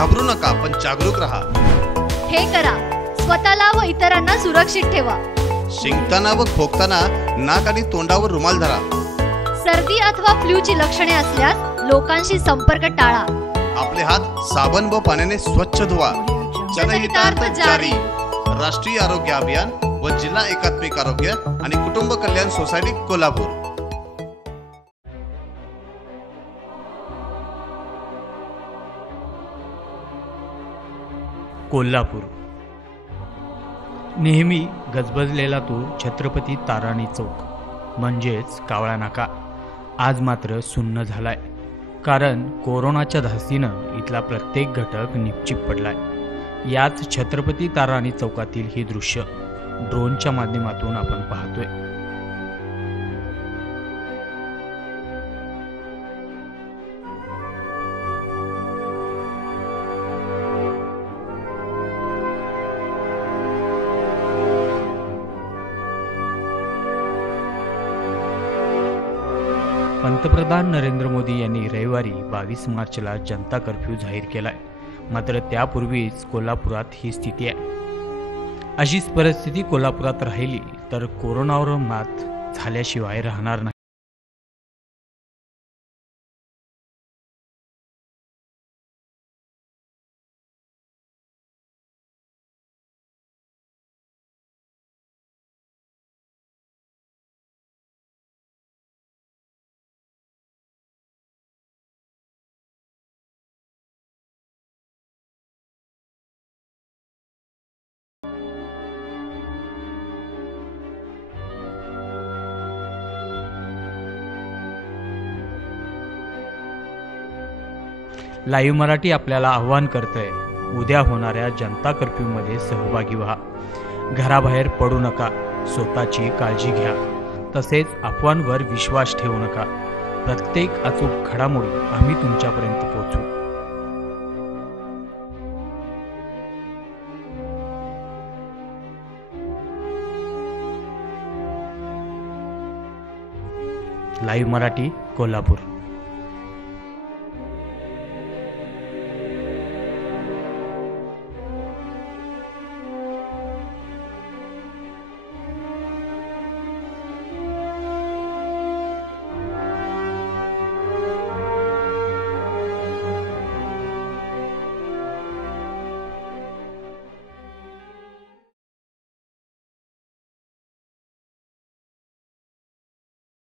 घाबरू नका, पण जागरूक राहा. हे करा, स्वतःला व इतरांना सुरक्षित ठेवा. शिंकताना व खोकताना नाक आणि तोंडावर रुमाल धरा. सर्दी अथवा फ्लूची लक्षणे असल्यास लोकांशी संपर्क टाळा. आपले हात साबण व पाण्याने स्वच्छ धुवा. जनहितार्थ जारी. राष्ट्रीय आरोग्य अभियान व जिल्हा एकात्मिक आरोग्य आणि कुटुंब कल्याण सोसायटी कोल्हापूर. कोल्हापूर नेहमी गजबजलेला तो छत्रपती ताराणी चौक म्हणजेच कावळा नाका आज मात्र सुन्न झालाय. कारण कोरोनाच्या धास्तीनं इथला प्रत्येक घटक निपचिप पडलाय. याच छत्रपती ताराणी चौकातील ही दृश्य ड्रोनच्या माध्यमातून आपण पाहतोय. पंतप्रधान नरेंद्र मोदी यांनी रविवारी 22 मार्चला जनता कर्फ्यू जाहीर केलाय. मात्र त्यापूर्वीच कोल्हापुरात ही स्थिती आहे. अशीच परिस्थिती कोल्हापुरात राहिली तर कोरोनावर मात झाल्याशिवाय राहणार नाही. लाईव्ह मराठी आपल्याला आव्हान करतंय, उद्या होणाऱ्या जनता कर्फ्यूमध्ये सहभागी व्हा. घराबाहेर पडू नका. स्वतःची काळजी घ्या. तसेच अफवांवर विश्वास ठेवू नका. प्रत्येक अचूक घडामोडी आम्ही तुमच्यापर्यंत पोहोचवू. लाईव्ह मराठी कोल्हापूर.